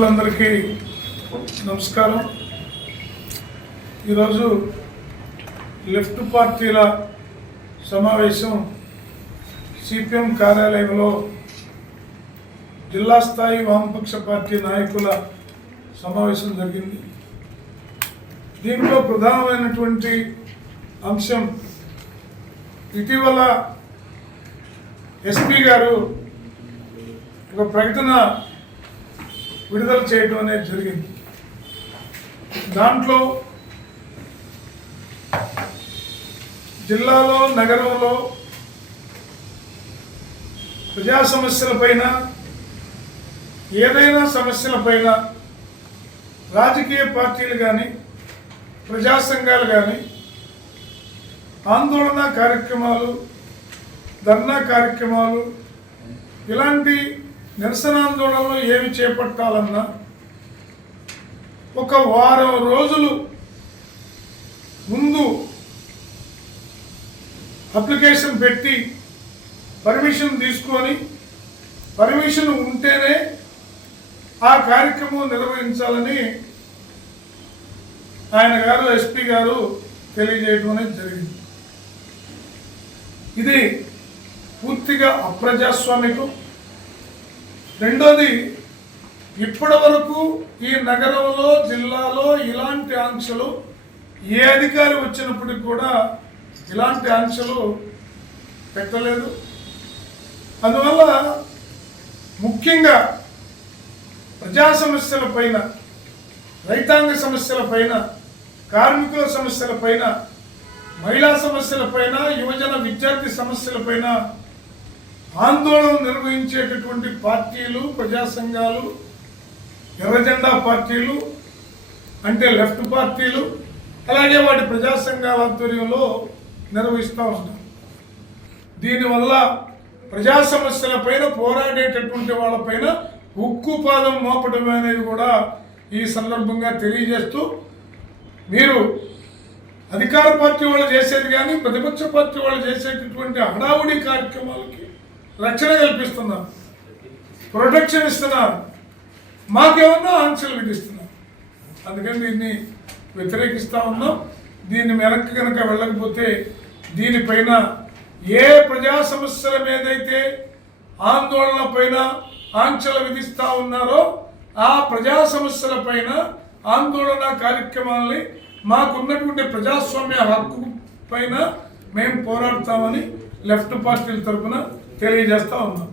అందరికీ నమస్కారం. ఈరోజు లెఫ్ట్ పార్టీల సమావేశం సిపిఎం కార్యాలయంలో జిల్లా స్థాయి వామపక్ష పార్టీ నాయకుల సమావేశం జరిగింది. దీంట్లో ప్రధానమైనటువంటి అంశం ఇటీవల ఎస్పీ గారు ఒక ప్రకటన విడుదల చేయడం అనేది జరిగింది. దాంట్లో జిల్లాలో నగరంలో ప్రజా సమస్యలపైన ఏదైనా సమస్యలపైన రాజకీయ పార్టీలు కానీ ప్రజా సంఘాలు కానీ ఆందోళన కార్యక్రమాలు ధర్నా కార్యక్రమాలు ఇలాంటి నిరసనాందోళనలు ఏమి చేపట్టాలన్నా ఒక వారం రోజులు ముందు అప్లికేషన్ పెట్టి పర్మిషన్ తీసుకొని పర్మిషన్ ఉంటేనే ఆ కార్యక్రమం నిర్వహించాలని ఆయన గారు ఎస్పీ గారు తెలియజేయడం అనేది జరిగింది. ఇది పూర్తిగా అప్రజాస్వామికం. రెండోది ఇప్పటి వరకు ఈ నగరంలో జిల్లాలో ఇలాంటి ఆంక్షలు ఏ అధికారి వచ్చినప్పటికి కూడా ఇలాంటి ఆంక్షలు పెట్టలేదు. అందువల్ల ముఖ్యంగా ప్రజా సమస్యల పైన రైతాంగ సమస్యల పైన కార్మికుల సమస్యల పైన మహిళా సమస్యల పైన యువజన విద్యార్థి సమస్యల పైన ఆందోళన నిర్వహించేటటువంటి పార్టీలు ప్రజా సంఘాలు ఎర్రజెండా పార్టీలు అంటే లెఫ్ట్ పార్టీలు అలాగే వాటి ప్రజా సంఘాల ఆధ్వర్యంలో నిర్వహిస్తూ ఉంటారు దీనివల్ల ప్రజా సమస్యల పైన పోరాడేటటువంటి వాళ్ళపైన ఉక్కు పాదం మోపడం అనేది కూడా ఈ సందర్భంగా తెలియజేస్తూ మీరు అధికార పార్టీ వాళ్ళు చేసేది కానీ ప్రతిపక్ష పార్టీ వాళ్ళు చేసేటటువంటి హడావుడి కార్యక్రమాలకి రక్షణ కల్పిస్తున్నారు. ప్రొటెక్షన్ ఇస్తున్నారు. మాకేమన్నా ఆంక్షలు విధిస్తున్నారు. అందుకని దీన్ని వ్యతిరేకిస్తూ ఉన్నాం. దీన్ని వెనక్కి కనుక వెళ్ళకపోతే దీనిపైన ఏ ప్రజా సమస్యల మీదైతే ఆందోళన పైన ఆంక్షలు విధిస్తూ ఉన్నారో ఆ ప్రజా సమస్యల పైన ఆందోళన కార్యక్రమాలని మాకున్నటువంటి ప్రజాస్వామ్య హక్కు పైన మేము పోరాడతామని లెఫ్ట్ పార్టీల తరఫున తెలియజేస్తా ఉన్నాం.